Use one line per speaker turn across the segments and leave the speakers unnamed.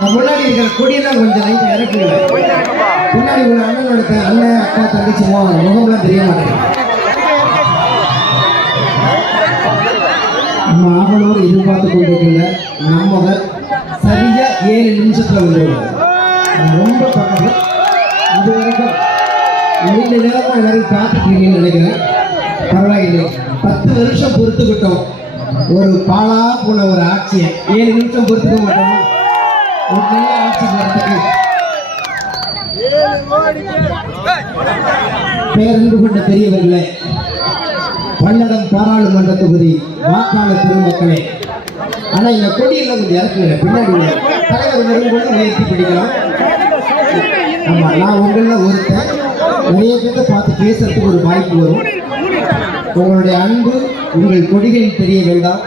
முன்னாடி இருக்கிற கொடியெல்லாம் கொஞ்சம் லைட் இறக்குங்க. முன்னாடி உள்ள அண்ணனோட அண்ணன் அக்கா தங்கச்சி மோ- முகம்லாம் தெரிய மாட்டேங்குது. நம்ம ஆவலோடு எதிர்பார்த்து கொண்டிருக்கிற நம்மவர் சரியா ஏழு நிமிஷத்துல வந்துடுவார் ரொம்ப பக்கத்தில் இது வரைக்கும் நீண்ட நேரமா எல்லாரும் பார்த்துக்கிறீங்கன்னு நினைக்கிறேன். பரவாயில்லை. பத்து வருஷம் பொறுத்துக்கிட்டோம். ஒரு பாலா போன ஒரு ஆட்சியை. ஏழு நிமிஷம் பொறுத்துக்க மாட்டோம்? ஒரு நல்ல ஆட்சி வரத்துக்கு பேரன்பு கொண்ட பெரியவர்களே பல்லடம் பாராளுமன்ற தொகுதி வாக்காளர் பெருமக்களே ஆனா இந்த கொடியில் கொஞ்சம் இறக்குங்க. பின்னாடி தலைவர் வரும்போது முயற்சி பிடிக்கலாம் ஆமா நான் உங்கள ஒருத்தன் நிறைய பேர்த்த பார்த்து பேசுறதுக்கு ஒரு வாய்ப்பு வரும். உங்களுடைய அன்பு உங்கள் கொடிகளில் தெரிய வேண்டாம்.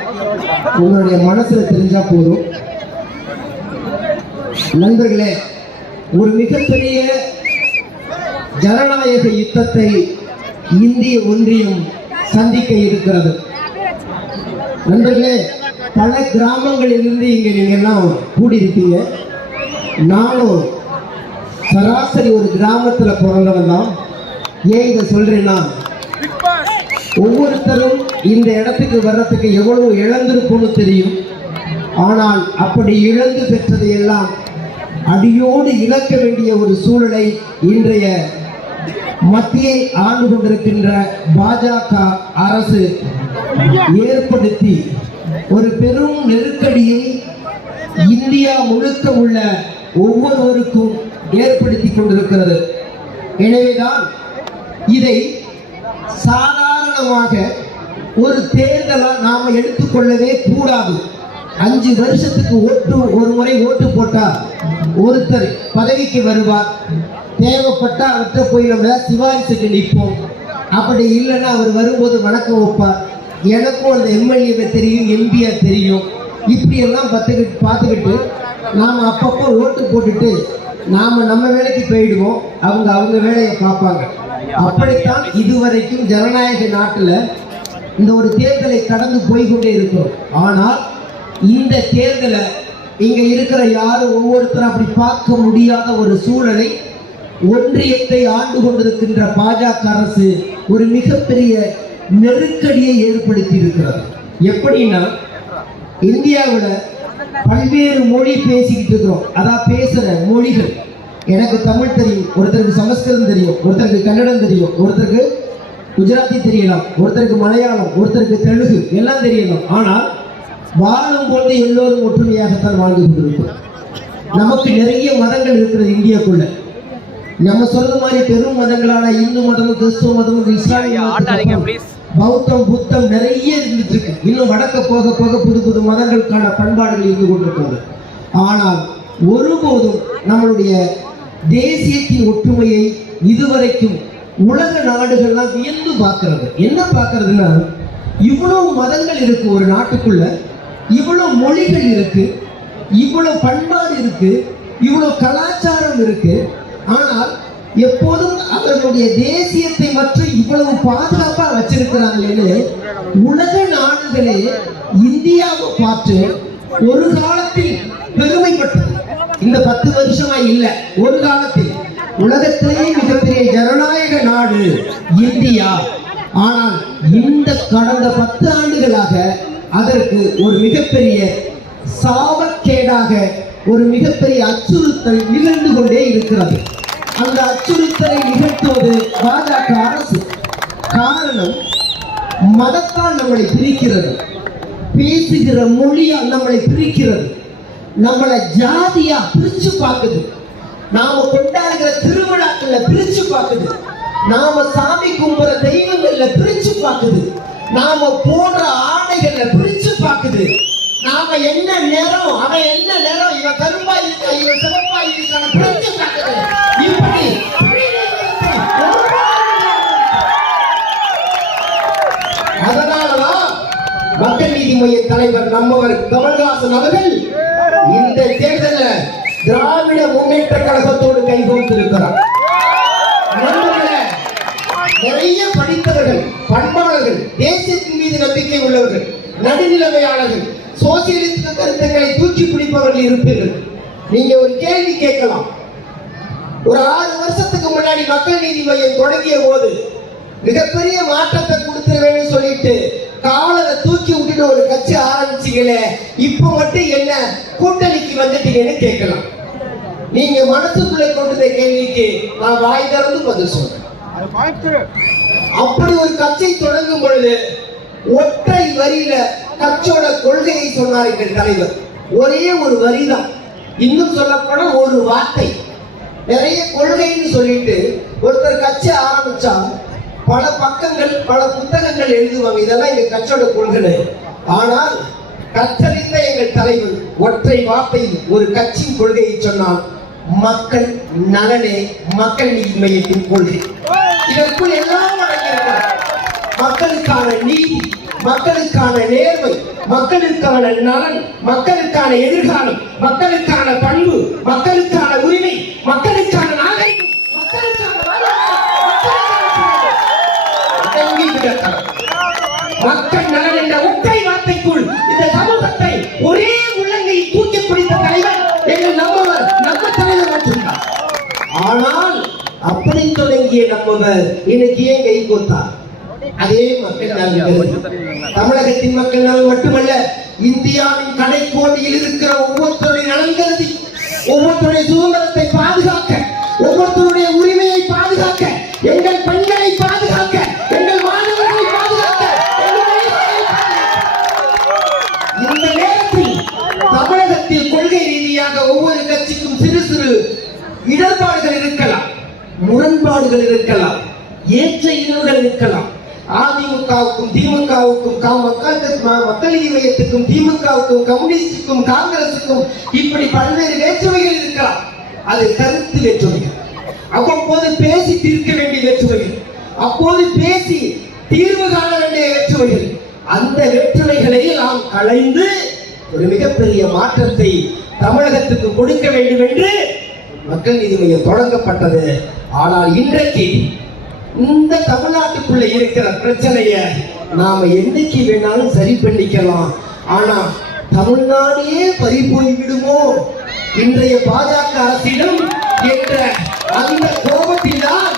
உங்களுடைய மனசுல தெரிஞ்சா போதும். நண்பர்களே ஒரு மிகப்பெரிய ஜனநாயக யுத்தத்தை இந்திய ஒன்றியம் சந்திக்க இருக்கிறது. நண்பர்களே பல கிராமங்களிலிருந்து இங்க நீங்க எல்லாம் கூடியிருப்பீங்க. நானும் சராசரி ஒரு கிராமத்தில் பிறந்தவன் தான். ஏன் இதை சொல்றேன்னா ஒவ்வொருத்தரும் இந்த இடத்துக்கு வர்றதுக்கு எவ்வளவு இழந்திருக்கும்னு தெரியும். ஆனால் அப்படி இழந்து பெற்றதை எல்லாம் அடியோடு இழக்க வேண்டிய ஒரு சூழலை இன்றைய மத்தியை ஆண்டு கொண்டிருக்கின்ற பாஜக அரசு ஏற்படுத்தி ஒரு பெரும் நெருக்கடியை இந்தியா முழுக்க உள்ள ஒவ்வொருவருக்கும் ஏற்படுத்தி கொண்டிருக்கிறது. எனவேதான் இதை சாதாரணமாக ஒரு தேர்தலா நாம எடுத்துக்கொள்ளவே கூடாது. அஞ்சு வருஷத்துக்கு ஓட்டு ஒரு முறை ஓட்டு போட்டா ஒருத்தர் பதவிக்கு வருவார். தேவைப்பட்டா அவற்றை போய் நம்ம சிபாரிசுக்கு நிற்போம். அப்படி இல்லைன்னா அவர் வரும்போது வணக்கம் வைப்பார். எனக்கும் அந்த எம்எல்ஏவை தெரியும் எம்பியா தெரியும். இப்படி எல்லாம் பார்த்துக்கிட்டு பார்த்துக்கிட்டு நாம் அப்பப்போ ஓட்டு போட்டுட்டு நாம் நம்ம வேலைக்கு போயிடுவோம். அவங்க அவங்க வேலையை பார்ப்பாங்க. அப்படித்தான் இதுவரைக்கும் ஜனநாயக நாட்டில் இந்த ஒரு தேர்தலை கடந்து போய்கொண்டே இருக்கிறோம். ஆனால் இந்த தேர்தலை இங்க இருக்கிற யாரும் ஒவ்வொருத்தரும் அப்படி பார்க்க முடியாத ஒரு சூழலை ஒன்றியத்தை ஆண்டு கொண்டிருக்கின்ற பாஜக அரசு ஒரு மிகப்பெரிய நெருக்கடியை ஏற்படுத்தி இருக்கிறது. எப்படின்னா இந்தியாவில் பல்வேறு மொழி பேசிக்கிட்டு இருக்கிறோம். அதான் பேசுற மொழிகள். எனக்கு தமிழ் தெரியும். ஒருத்தருக்கு சமஸ்கிருதம் தெரியும். ஒருத்தருக்கு கன்னடம் தெரியும். ஒருத்தருக்கு குஜராத்தி தெரியலாம். ஒருத்தருக்கு மலையாளம். ஒருத்தருக்கு தெலுங்கு. எல்லாம் தெரியலாம். ஆனால் வாழும் போது எல்லோரும் ஒற்றுமையாகத்தான் வாழ்ந்து கொண்டிருக்கிறோம். நமக்கு நிறைய மதங்கள் இருக்கிறது இந்தியாக்குள்ள. நம்ம சொல்ற மாதிரி பெரும் மதங்களான இந்து மதமும் கிறிஸ்துவ மதமும் இஸ்லாமிய. பௌத்தம் புத்தம் நிறைய இருந்துட்டு இருக்கு இன்னும் வடக்க போக போக புது புது மதங்களுக்கான பண்பாடுகள் இருந்து கொண்டிருக்கிறது. ஆனால் ஒருபோதும் நம்மளுடைய தேசியத்தின் ஒற்றுமையை இதுவரைக்கும் உலக நாடுகள்லாம் வியந்து பார்க்கிறது. என்ன பார்க்கிறதுன்னா இவ்வளவு மதங்கள் இருக்கு ஒரு நாட்டுக்குள்ள. இவ்வளவு மொழிகள் இருக்கு இவ்வளவு பண்பாடு இருக்கு இவ்வளவு கலாச்சாரம் இருக்கு. ஆனால் எப்போதும் அவர்களுடைய தேசியத்தை மற்றும் இவ்வளவு பாதுகாப்பா வச்சிருக்கிறாங்களே உலக நாடுகளே இந்தியாவை பார்த்து ஒரு காலத்தில் பெருமைப்பட்டது இந்த பத்து வருஷமா இல்ல ஒரு காலத்தில். உலகத்திலேயே மிகப்பெரிய ஜனநாயக நாடு இந்தியா. ஆனால் இந்த கடந்த பத்து ஆண்டுகளாக அதற்கு ஒரு மிகப்பெரிய சாவக்கேடாக ஒரு மிகப்பெரிய அச்சுறுத்தல் நிகழ்ந்து கொண்டே இருக்கிறது. அந்த அச்சுறுத்தலை நிகழ்த்துவது பாஜக அரசு. காரணம் மதத்தால் நம்மளை பிரிக்கிறது. பேசுகிற மொழியால் நம்மளை பிரிக்கிறது. நம்மளை ஜாதியா பிரிச்சு பார்க்குது. நாம கொண்டாடுகிற திருவிழாக்கள்ல பிரிச்சு பார்க்குது. நாம சாமி கும்புற தெய்வங்கள்ல பிரிச்சு பார்க்குது. நாம போடுற ஆடைகளை பிரிச்சு பார்க்குது. நாம என்ன நேரம் அவன் என்ன நேரம் இவன் கரும்பா இருக்கா இவன் சிவப்பா இருக்கான பிரிச்சு பாக்குது இப்படி அதனாலதான் மக்கள் நீதி மைய தலைவர் நம்மவர் கமல்ஹாசன் அவர்கள் இந்த தேர்தலில் திராவிட முன்னேற்ற கழகத்தோடு கைகோர்த்திருக்கிறார். நிறைய படித்தவர்கள் பண்பாளர்கள் தேசத்தின் மீது நம்பிக்கை உள்ளவர்கள் நடுநிலைமையாளர்கள் சோசியலிஸ்ட் கருத்துக்களை தூக்கி பிடிப்பவர்கள் இருப்பீர்கள். நீங்க ஒரு கேள்வி கேட்கலாம். ஒரு ஆறு வருஷத்துக்கு முன்னாடி மக்கள் நீதி மையம் தொடங்கிய போது மிகப்பெரிய மாற்றத்தை கொடுத்துருவேன்னு சொல்லிட்டு காலரை தூக்கி விட்டுட்டு ஒரு கட்சி ஆரம்பிச்சீங்களே இப்போ மட்டும் என்ன கூட்டணிக்கு வந்துட்டீங்கன்னு கேட்கலாம். நீங்க மனசுக்குள்ளே கொண்டு கேள்விக்கு நான் வாய் திறந்து பதில் சொல்றேன். அப்படி ஒரு கட்சி தொடங்கும் பொழுது ஒற்றை வரியில கட்சியோட கொள்கையை சொன்னார் எங்கள் தலைவர். ஒரே ஒரு வரிதான். இன்னும் சொல்லப்போனா ஒரு வார்த்தை. நிறைய கொள்கைன்னு சொல்லிட்டு ஒருத்தர் கட்சி ஆரம்பிச்சா பல பக்கங்கள் பல புத்தகங்கள் எழுதுவாங்க. இதெல்லாம் எங்க கட்சியோட கொள்கை ஆனால் கற்றறிந்த எங்கள் தலைவர் ஒற்றை வார்த்தையில் ஒரு கட்சியின் கொள்கையை சொன்னால் மக்கள் நலனே மக்கள் நீதிமையத்தின் கொள்கை. இதற்குள் எல்லாம் அடங்கியிருக்கிறது மக்களுக்கான நீதி மக்களுக்கான நேர்மை மக்களுக்கான நலன் மக்களுக்கான எதிர்காலம் மக்களுக்கான பண்பு மக்களுக்கான உரிமை மக்களுக்கான நாகரிகம் மக்கள் நலன் என்ற ஒற்றை வார்த்தைக்குள் இந்த சமூகத்தை ஒரே உள்ளங்கையில் தூக்கி பிடித்த தலைவர் எங்கள் நம்மவர் நம்ம தலைவர் மட்டும்தான். ஆனால் அப்படி தொடங்கிய நம்மவர் இன்னைக்கு ஏன் கை கோத்தார். அதே மக்கள் தமிழகத்தின் மக்கள் நலன் மட்டுமல்ல இந்தியாவின் கடைக்கோடியில் இருக்கிற ஒவ்வொருத்தருடைய நலன் கருதி ஒவ்வொருத்தருடைய சுதந்திரத்தை பாதுகாக்க ஒவ்வொருத்தருடைய உரிமையை பாதுகாக்க எங்கள் பெண்களை பாதுகாக்க எங்கள் மாணவர்களை பாதுகாக்க. இந்த நேரத்தில் தமிழகத்தில் கொள்கை ரீதியாக ஒவ்வொரு கட்சிக்கும் சிறு சிறு இடர்பாடுகள் இருக்க முரண்பாடுகள் இருக்கலாம் ஏற்ற இனங்கள் இருக்கலாம். அதிமுகவுக்கும் திமுகவுக்கும் கா- மக்கள் ம- மக்கள் திமுகவுக்கும் கம்யூனிஸ்டுக்கும் காங்கிரசுக்கும் இப்படி பல்வேறு வேற்றுமைகள் இருக்கலாம். அது கருத்து வேற்றுமைகள். அவ்வப்போது பேசி தீர்க்க வேண்டிய வேற்றுமைகள். அப்போது பேசி தீர்வு காண வேண்டிய வேற்றுமைகள். அந்த வேற்றுமைகளை நாம் களைந்து ஒரு மிகப்பெரிய மாற்றத்தை தமிழகத்துக்கு கொடுக்க வேண்டும் என்று மக்கள் நீதி மையம் தொடங்கப்பட்டது. ஆனால் இன்றைக்கு இந்த தமிழ்நாட்டுக்குள்ள இருக்கிற பிரச்சனைய நாம என்னைக்கு வேணாலும் சரி பண்ணிக்கலாம். ஆனா தமிழ்நாடே பறி போய்விடுமோ இன்றைய பாஜக அரசிடம் என்ற அந்த கோபத்தில் தான்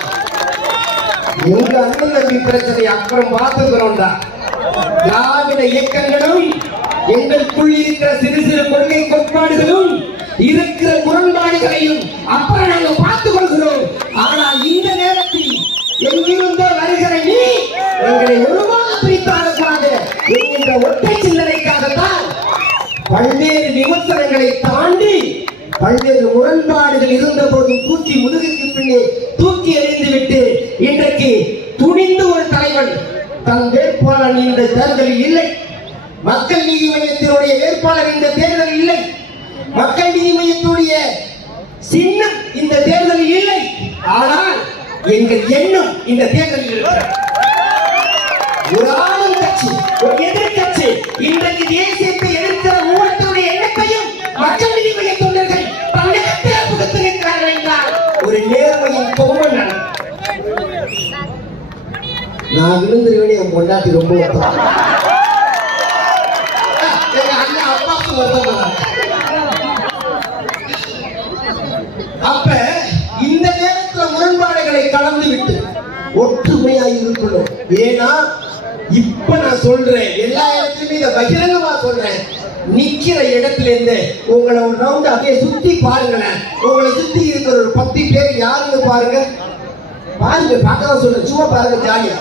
எங்க அண்ணன் தம்பி பிரச்சனை அப்புறம் பார்த்துக்கிறோம்டா. திராவிட இயக்கங்களும் எங்களுக்குள் இருக்கிற சிறு சிறு கொள்கை கோட்பாடுகளும் இருக்கிற முரண்பாடுகளையும் அப்புறம் நாங்க பார்த்துக் கொள்கிறோம் ஆனால் இந்த நேரத்தில் எங்கிருந்தோ வருகிற நீ எங்களை ஒருவாக பிரித்தாடக்கூடாது என்கின்ற ஒற்றை சிந்தனைக்காகத்தான் பல்வேறு விமர்சனங்களை தாண்டி பல்வேறு முரண்பாடுகள் இருந்த போதும் தூக்கி முதுகுக்கு பின்னே தூக்கி எறிந்து விட்டு இன்றைக்கு துணிந்து ஒரு தலைவன் தன் வேட்பாளர் இந்த தேர்தலில் இல்லை. மக்கள் நீதி மையத்தினுடைய வேட்பாளர் இந்த தேர்தலில் இல்லை. மக்கள் நீதி மையத்துடைய சின்னம் இந்த தேர்தலில் இல்லை. ஆனால் எங்கள் எண்ணம் இந்த தேர்தலில் ஒரு ஆளும் கட்சி ஒரு எதிர்கட்சி இன்றைக்கு தேசியத்தை எதிர்க்கிற மூலத்தினுடைய எண்ணத்தையும் மக்கள் நீதி மைய தொண்டர்கள் தமிழகத்தில் புகுத்திருக்கிறார்கள் என்றால் ஒரு நேர்மையின் பொம்மன் நான் விழுந்திருவேன் என் பொண்டாட்டி ரொம்ப இருக்கணும் ஏன்னா இப்ப நான் சொல்றேன் எல்லா இடத்துலயுமே இதை பகிரங்கமா சொல்றேன். நிக்கிற இடத்துல இருந்து உங்களை ஒரு ரவுண்ட் அப்படியே சுத்தி பாருங்களேன். உங்களை சுத்தி இருக்கிற ஒரு பத்து பேர் யாருன்னு பாருங்க. பாருங்க பார்க்கதான் சொல்றேன். சும்மா பாருங்க ஜாலியா.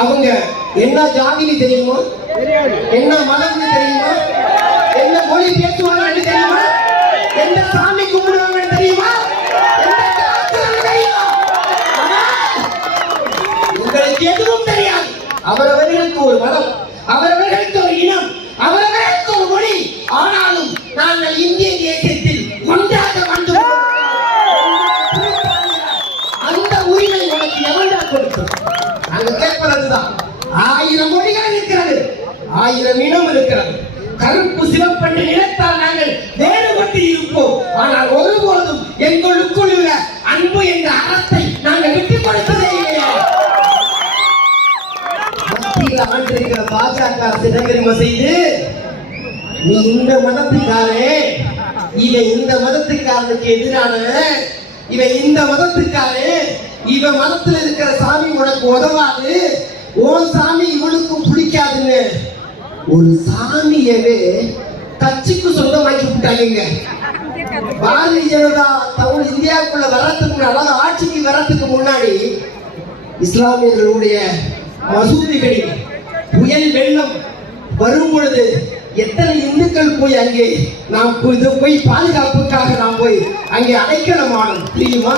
அவங்க என்ன ஜாதினி தெரியுமா? என்ன மதம்னு தெரியுமா? என்ன மொழி பேசுவாங்கன்னு தெரியுமா? என்ன சாமி கும்பிடுவாங்கன்னு தெரியுமா எந்த கலாச்சாரம் தெரியுமா ஆனால் உங்களுக்கு எதுவும் தெரியாது. அவரவர்களுக்கு ஒரு மதம் அவரவர்களுக்கு ஒரு இனம் அவரவர்களுக்கு ஒரு மொழி. ஆனாலும் நாங்கள் இந்திய தேசத்தில் ஒன்றாக வந்து அந்த உரிமை உனக்கு எவன்டா கொடுத்தது? நாங்க கேட்பதுதான் ஆயிரம் மொழிகள் இருக்கிறது ஆயிரம் இனம் இருக்கிறது. கருப்பு சிவப்பென்று நிலத்தால் நாங்கள் வேறுபட்டு இருப்போம். ஆனால் ஒருபோதும் எங்களுக்குள் உள்ள அன்பு என்ற அறத்தை நாங்கள் மத்தியில் ஆண்டிருக்கிற செய்து நீ இந்த மதத்துக்காரே. இவன் இந்த மதத்துக்காரனுக்கு எதிரான இவன் இந்த மதத்துக்காரே. இவன் மதத்துல இருக்கிற சாமி உனக்கு உதவாது. உன் சாமி இவனுக்கும் பிடிக்காதுன்னு. ஒரு சாமியவே கட்சிக்கு சொந்தமாக்கி விட்டாங்க பாரதிய ஜனதா தமிழ் இந்தியாவுக்குள்ள வர்றதுக்கு முன்னாடி ஆட்சிக்கு வர்றதுக்கு முன்னாடி இஸ்லாமியர்களுடைய மசூதிகளில் புயல் வெள்ளம் வரும் பொழுது எத்தனை இந்துக்கள் போய் அங்கே நாம் போய் போய் பாதுகாப்புக்காக நாம் போய் அங்கே அடைக்கலமானோம். தெரியுமா?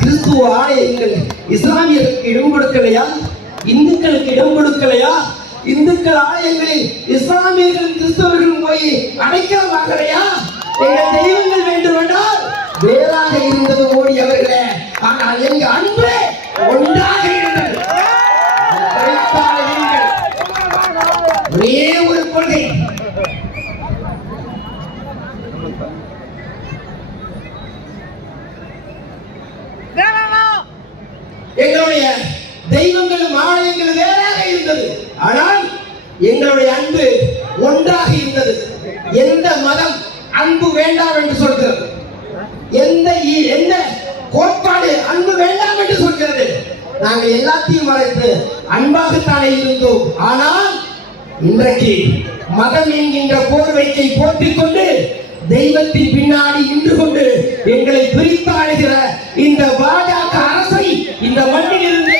கிறிஸ்துவ ஆலயங்கள் இஸ்லாமியருக்கு இடம் கொடுக்கலையா? இந்துக்களுக்கு இடம் கொடுக்கலையா? இந்துக்கள் ஆலயங்களில் இஸ்லாமியர்கள் கிறிஸ்தவர்களும் போய் அடைக்கலமாகலையா? எங்கள் தெய்வங்கள் வேண்டும் என்றால் வேறாக இருந்தது மோடி அவர்களே. ஆனால் எங்க அன்பு ஒன்றாக இருந்தது உழைப்பாள நீங்கள். ஒரே ஒரு கொள்கை எங்களுடைய தெய்வங்களும் ஆலயங்களும் வேறாக இருந்தது. ஆனால் எங்களுடைய அன்பு ஒன்றாக இருந்தது. எந்த மதம் அன்பு வேண்டாம் என்று சொல்கிறது? எந்த எந்த கோட்பாடு அன்பு வேண்டாம் என்று சொல்கிறது? நாங்கள் எல்லாத்தையும் மறைத்து அன்பாகத்தானே இருந்தோம். ஆனால் இன்றைக்கு மதம் என்கின்ற போர்வைக்கை போற்றிக் கொண்டு தெய்வத்தின் பின்னாடி நின்று கொண்டு எங்களை பிரித்தாடுகிற இந்த பாஜக அரசை இந்த மண்ணில் இருந்து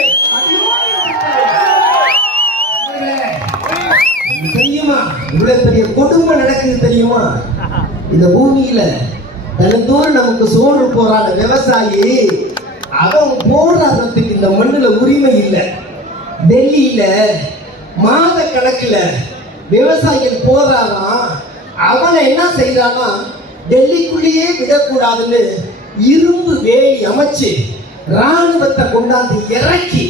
தெரியுமா? இவ்வளவு பெரிய கொடுமை நடக்குது தெரியுமா? இந்த பூமியில தினந்தோறும் நமக்கு சோறு போறான விவசாயி அவன் போராடுறதுக்கு இந்த மண்ணுல உரிமை இல்லை. டெல்லியில மா கணக்கில் விவசாயிகள் போறாராம் அவனை என்ன செய்யறானா டெல்லிக்குள்ளேயே விடக்கூடாதுன்னு இரும்பு வேலி அமைச்சு ராணுவத்தை கொண்டாந்து இறக்கி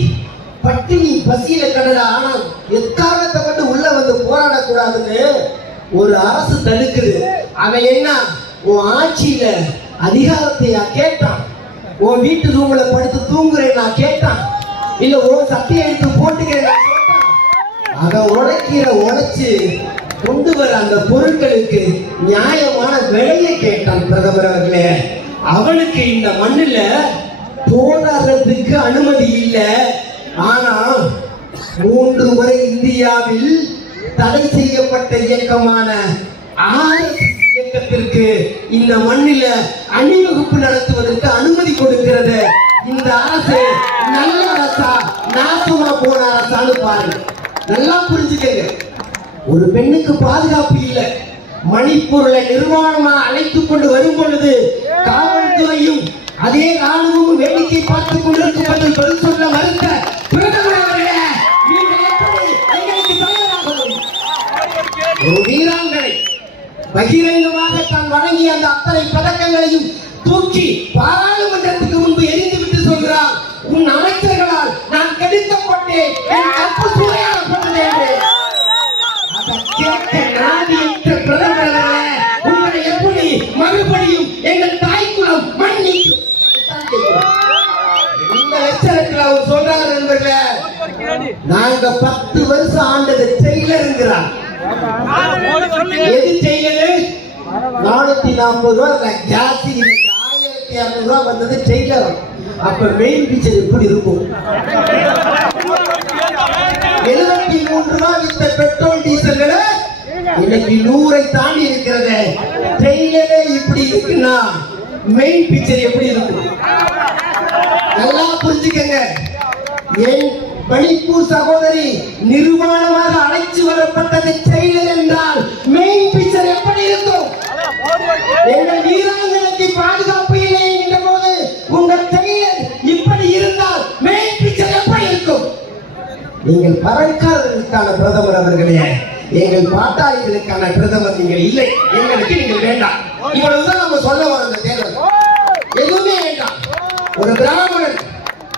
பட்டினி பசியில கடல ஆனா எக்காரணத்தை கொண்டு உள்ள வந்து போராடக்கூடாதுன்னு ஒரு அரசு தடுக்குது. அவன் என்ன உன் ஆட்சியில அதிகாரத்தையா கேட்டான்? உன் வீட்டு ரூம்ல படுத்து தூங்குறேன் நான் கேட்டான்? இல்ல உன் சட்டையை எடுத்து போட்டுக்கிறேன் அவன் உடைக்கிற உடைச்சு கொண்டு வர அந்த பொருட்களுக்கு நியாயமான விலையை கேட்டான் பிரதமர் அவர்களே. அவனுக்கு இந்த மண்ணுல போராடுறதுக்கு அனுமதி இல்லை. ஆனா மூன்று முறை இந்தியாவில் தடை செய்யப்பட்ட இயக்கமான இயக்கத்திற்கு இந்த மண்ணில அணிவகுப்பு நடத்துவதற்கு அனுமதி கொடுக்கிறது. இந்த அரசு நல்ல அரசா நாசமா போன அரசான்னு பாருங்க. நல்லா புரிஞ்சுக்கங்க. ஒரு பெண்ணுக்கு பாதுகாப்பு இல்லை. மணிப்பூர்ல நிர்வாணமா அழைத்துக் கொண்டு வரும் பொழுது காவல்துறையும் அதே ராணுவமும் வேடிக்கை பார்த்துக் கொண்டிருக்கும் பதில் சொல்ல மறுத்த பிரதமர் அவர்களே, ஒரு வீராங்கனை. பகிரங்கமாக தான் வழங்கிய அந்த அத்தனை பதக்கங்களையும் ஆயிரத்தி வந்தது டெய்லர் அப்ப மெயின் பிக்சர் எப்படி இருக்கும்? எழுபத்தி மூன்று ரூபாய் வித்த பெட்ரோல் டீசல்கள இன்னைக்கு நூறை தாண்டி இருக்கிறது. டெய்லரே இப்படி இருக்குன்னா மெயின் பிக்சர் எப்படி இருக்கும்? நல்லா புரிஞ்சுக்கங்க. என் பணிப்பூர் சகோதரி நிர்வாணமாக அழைச்சு வரப்பட்டது செயலர் என்றால் மெயின் பிக்சர் எப்படி இருக்கும்? எங்கள் வீராங்கனைக்கு பாதுகாப்பு நீங்கள் பறக்காதர்களுக்கான பிரதமர் அவர்களே. எங்கள் பாட்டாளிகளுக்கான பிரதமர் நீங்கள் இல்லை. எங்களுக்கு நீங்கள் வேண்டாம். இவ்வளவுதான் நம்ம சொல்ல வரோம் இந்த தேர்தல். எதுவுமே வேண்டாம். ஒரு பிராமணன்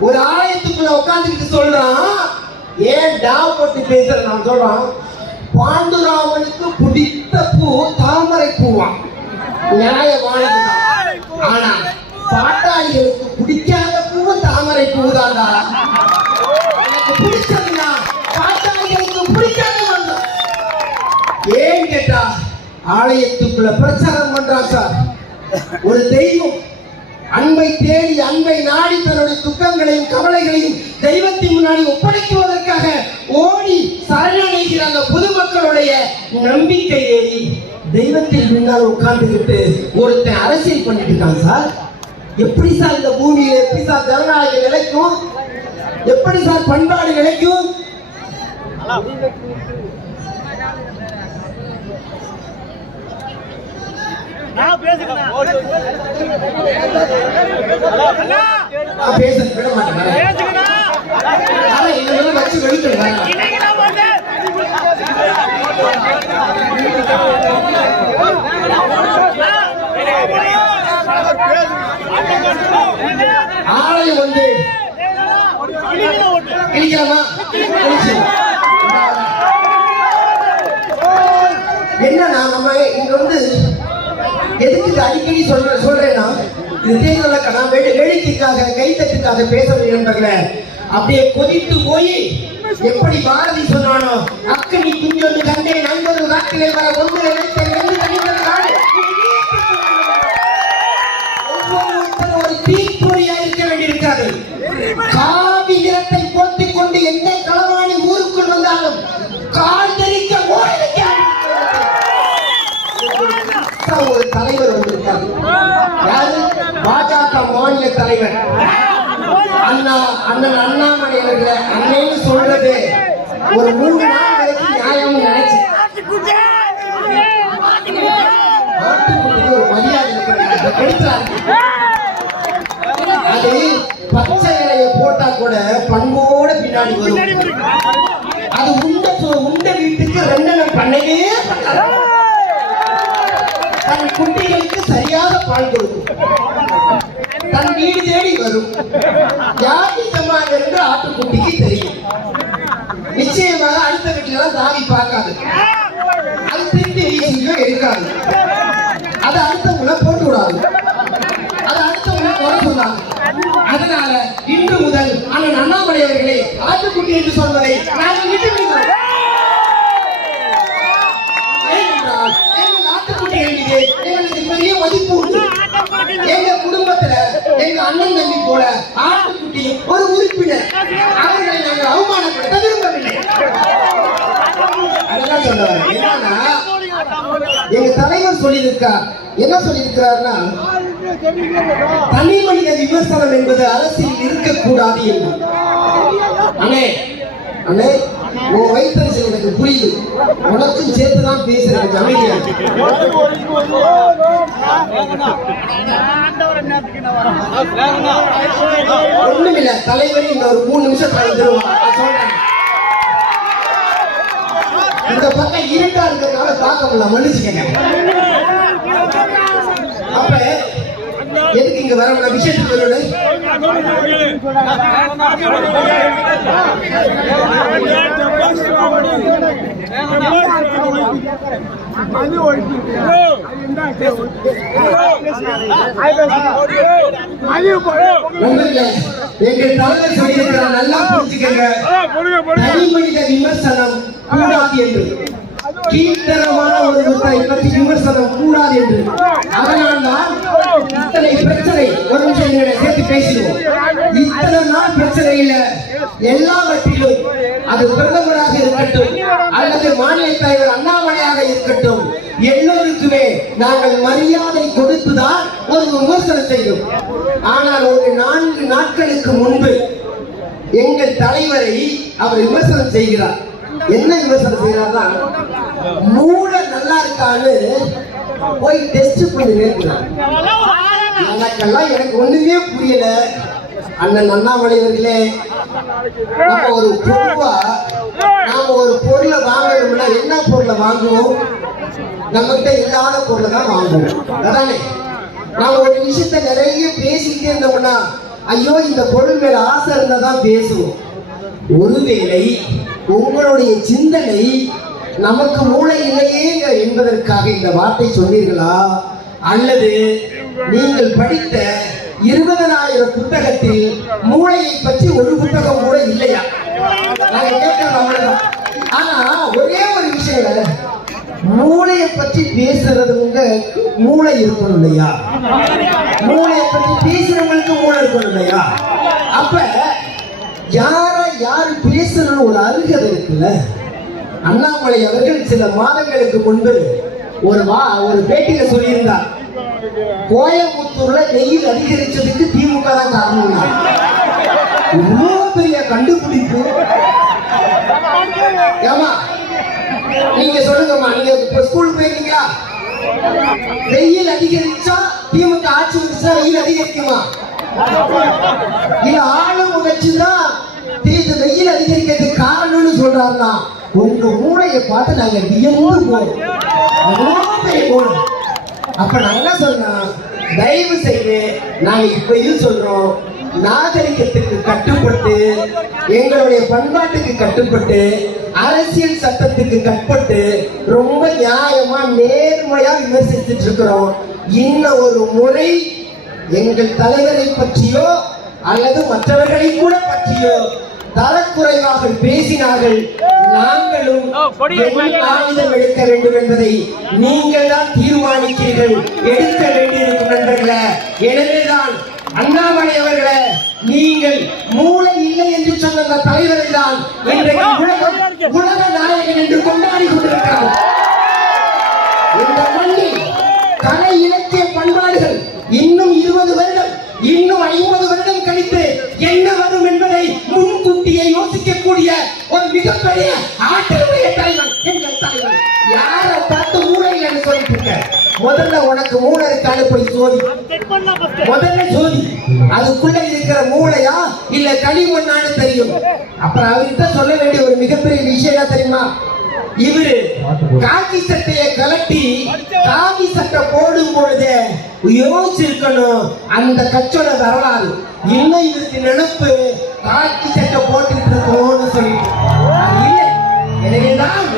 ஒரு ஆலயத்துக்குள்ள உட்காந்துக்கிட்டு சொல்றான் ஏன் டா போட்டு பேசுற நான் சொல்றான் பாண்டுராமனுக்கு பிடித்த பூ தாமரை பூவான் நியாயமானது ஆனா பாட்டாளிகளுக்கு பிடிக்காத பூவும் தாமரை பூதான் எனக்கு பிடிச்சதுன்னா பாட்டாளிகளுக்கு பிடிக்காத வந்தோம் ஏன் கேட்டா ஆலயத்துக்குள்ள பிரச்சாரம் பண்றான் சார். ஒரு தெய்வம் அன்பை தேடி அன்பை நாடி தன்னுடைய துக்கங்களையும் கவலைகளையும் தெய்வத்தின் முன்னாடி ஒப்படைக்குவதற்காக ஓடி சரணடைகிற அந்த பொதுமக்களுடைய நம்பிக்கையை தெய்வத்தின் முன்னால் உட்கார்ந்துக்கிட்டு ஒருத்தன் அரசியல் பண்ணிட்டு இருக்கான் சார். எப்படி சார் இந்த பூமியில எப்படி சார் ஜனநாயகம் நிலைக்கும்? எப்படி சார் பண்பாடு நிலைக்கும் நான் பேச விட மாட்டேன் ஆனா எங்களை வச்சு வெளிக்கிட்டு ஆலயம் வந்து. கிழிக்கலாமா என்னன்னா நம்ம இங்க வந்து எதுக்கு இது அடிக்கடி சொல்ற சொல்றேன்னா இது தேர்தலுக்கு நான் வேடிக்கைக்காக கைத்தட்டுக்காக பேசவில்லை நண்பர்களே. அப்படியே கொதித்து போய் எப்படி பாரதி சொன்னானோ அக்கனி குஞ்சொன்று கண்டே நண்பது காட்டிலே வர ஒன்று நினைத்த தலைவர். அண்ணா அண்ணன் அண்ணாமலை அவர்களை அண்ணேன்னு சொல்றது ஒரு மூணு நாள் வரைக்கும் நியாயம் நினைச்சு. ஒரு மரியாதை அது பச்சை இலைய போட்டா கூட பண்போட பின்னாடி வரும். அது உண்ட உண்ட வீட்டுக்கு ரெண்டெண்ணம் பண்ணவே தன் குட்டிகளுக்கு சரியாக பால் கொடுக்கும். தன் வீடு தேடி வரும் ஜாதி நிஜமாக என்று ஆட்டுக்குட்டிக்கு தெரியும். நிச்சயமாக அடுத்த வீட்டுல சாமி பார்க்காது. அது திருப்பி வீசியோ எடுக்காது. அது அடுத்தவங்கள போட்டு விடாது. அது அடுத்தவங்கள குறை சொல்லாது. அதனால இன்று முதல் அண்ணன் அண்ணாமலை அவர்களே ஆட்டுக்குட்டி என்று சொல்வதை நாங்கள் விட்டு விடுகிறோம் ஏனென்றால் எங்கள் ஆட்டுக்குட்டிகள் மீது எங்களுக்கு பெரிய மதிப்பு உண்டு எங்க குடும்பத்துல எங்க அண்ணன் தம்பி போல ஆட்டுக்குட்டி ஒரு உறுப்பினர். அவர்களை நாங்கள் அவமானப்படுத்த விரும்பவில்லை. அதெல்லாம் சொல்ல வரேன். என்னன்னா எங்க தலைவர் சொல்லியிருக்கார். என்ன சொல்லியிருக்கிறார்னா தனி மனித விமர்சனம் என்பது அரசியல் இருக்கக்கூடாது என்று. அண்ணே அண்ணே உன் வயிற்றுச்சல் எனக்கு புரியுது. உனக்கும் சேர்த்து தான் பேசுறேன் அமைதியா இரு. ஒண்ணுமில்ல தலைவரே இந்த ஒரு மூணு நிமிஷம் சொல்றேன். இந்த பக்கம் இருட்டா இருக்கிறதுனால பார்க்க முடியல மன்னிச்சுக்கங்க. அப்ப எதுக்கு இங்க வர விஷயத்துக்கு வரணும். எங்கள் தலைவர் சொல்லியிருக்கிறார் நல்லா புரிஞ்சுக்கங்க தனி மனித விமர்சனம் கூடாது என்று கீழ்த்தரமான ஒருவரை பற்றி விமர்சனம் கூடாது என்று. அதனால்தான் இத்தனை பிரச்சனை ஒரு நிமிஷம் எங்களை சேர்த்து பேசிடுவோம். இத்தனை நாள் பிரச்சனை இல்ல எல்லாவற்றிலும் அது பிரதமராக இருக்கட்டும் அல்லது மாநில தலைவர் அண்ணாமலையாக இருக்கட்டும் எல்லோருக்குமே நாங்கள் மரியாதை கொடுத்துதான் ஒரு விமர்சனம் செய்தோம். ஆனால் ஒரு நான்கு நாட்களுக்கு முன்பு எங்கள் தலைவரை அவர் விமர்சனம் செய்கிறார். என்ன விமர்சனம் செய்கிறார்னா மூளை நல்லா இருக்கான்னு போய் டெஸ்ட் பண்ணி கேட்கிறார். எனக்கெல்லாம் எனக்கு ஒண்ணுமே புரியல. அண்ணன் அண்ணாமலை அவர்களே நம்ம ஒரு பொருவா நாம ஒரு பொருளை வாங்கணும்னா என்ன பொருளை வாங்குவோம்? நம்ம கிட்ட இல்லாத பொருளை தான் வாங்குவோம். அதானே? நாம ஒரு விஷயத்த நிறைய பேசிக்கிட்டே இருந்தோம்னா ஐயோ இந்த பொருள் மேல ஆசை இருந்தா தான் பேசுவோம். ஒருவேளை உங்களுடைய சிந்தனை நமக்கு மூளை இல்லையே என்பதற்காக இந்த வார்த்தை சொன்னீர்களா? அல்லது நீங்கள் படித்த இருபதனாயிரம் புத்தகத்தில் மூளையை பற்றி ஒரு புத்தகம் கூட இல்லையா? நாங்க கேட்கறது ஆனா ஒரே ஒரு விஷயம் மூளையை பற்றி பேசுறதுங்க மூளை இருக்கணும் இல்லையா? மூளையை பற்றி பேசுறவங்களுக்கு மூளை இருக்கணும் இல்லையா? அப்ப யார யாரு பேசணும்னு ஒரு அருகதை இருக்குல்ல? அண்ணாமலை அவர்கள் சில மாதங்களுக்கு முன்பு ஒரு வா ஒரு பேட்டியில சொல்லியிருந்தார். கோயம்புத்தூர்ல வெயில் அதிகரிச்சதுக்கு திமுக தான் காரணம் இவ்வளோ பெரிய கண்டுபிடிப்பு. ஏமா நீங்க சொல்லுங்கம்மா நீங்க இப்ப ஸ்கூல் போயிருக்கீங்களா? வெயில் அதிகரிச்சா திமுக ஆட்சி வந்துச்சுன்னா வெயில் அதிகரிக்குமா? இது ஆளும் வச்சுதான் இது வெயில் அதிகரிக்கிறதுக்கு காரணம்னு சொல்றாருன்னா உங்க மூளையை பார்த்து நாங்க வியந்து போறோம். அவ்வளோ பெரிய மூளை. அப்ப நான் என்ன சொன்னோம் தயவு செய்து நாங்க இப்பயும் சொல்றோம். நாகரிகத்துக்கு கட்டுப்பட்டு எங்களுடைய பண்பாட்டுக்கு கட்டுப்பட்டு அரசியல் சட்டத்துக்கு கட்டுப்பட்டு ரொம்ப நியாயமா நேர்மையா விமர்சித்துட்டு இருக்கிறோம். இன்ன ஒரு முறை எங்கள் தலைவரை பற்றியோ அல்லது மற்றவர்களை கூட பற்றியோ தரக்குறைவாக பேசினார்கள். நாங்களும் ஆயுதம் எடுக்க வேண்டும் என்பதை நீங்கள் தான் தீர்மானிக்கிறீர்கள். எடுக்க வேண்டியிருக்கும் நண்பர்களே. எனவேதான் அண்ணாமலை அவர்களே நீங்கள் மூளை இல்லை என்று சொன்ன அந்த தலைவரை தான் இன்றைக்கு உலகம் உலக நாயகன் என்று கொண்டாடி கொண்டிருக்கிறார் இந்த மண்ணில் கலை இலக்கிய பண்பாடுகள் இன்னும் இருபது வருடம் இன்னும் ஐம்பது வருடம் கழித்து என்ன வரும் என்பதை முன்கூட்டியே யோசிக்கக்கூடிய ஒரு மிகப்பெரிய ஆற்றலுடைய தலைவன் எங்கள் தலைவன். யார பார்த்து மூளையில் சொல்லிட்டு இருக்க? முதல்ல உனக்கு மூளை இருக்கான்னு போய் சோதி. முதல்ல சோதி அதுக்குள்ள இருக்கிற மூளையா இல்ல களிமண்ணான்னு தெரியும்? அப்புறம் அவர்கிட்ட சொல்ல வேண்டிய ஒரு மிகப்பெரிய விஷயம் என்ன தெரியுமா? இவரு காக்கி சட்டையை கலட்டி காவி சட்டை போடும் பொழுது யோசிச்சிருக்கணும் அந்த கட்சியோட வரலாறு. இன்னும் இதுக்கு நினைப்பு காக்கி சட்டை போட்டுக்கிட்டு இருக்கோம்னு சொல்லிட்டு. எனவேதான்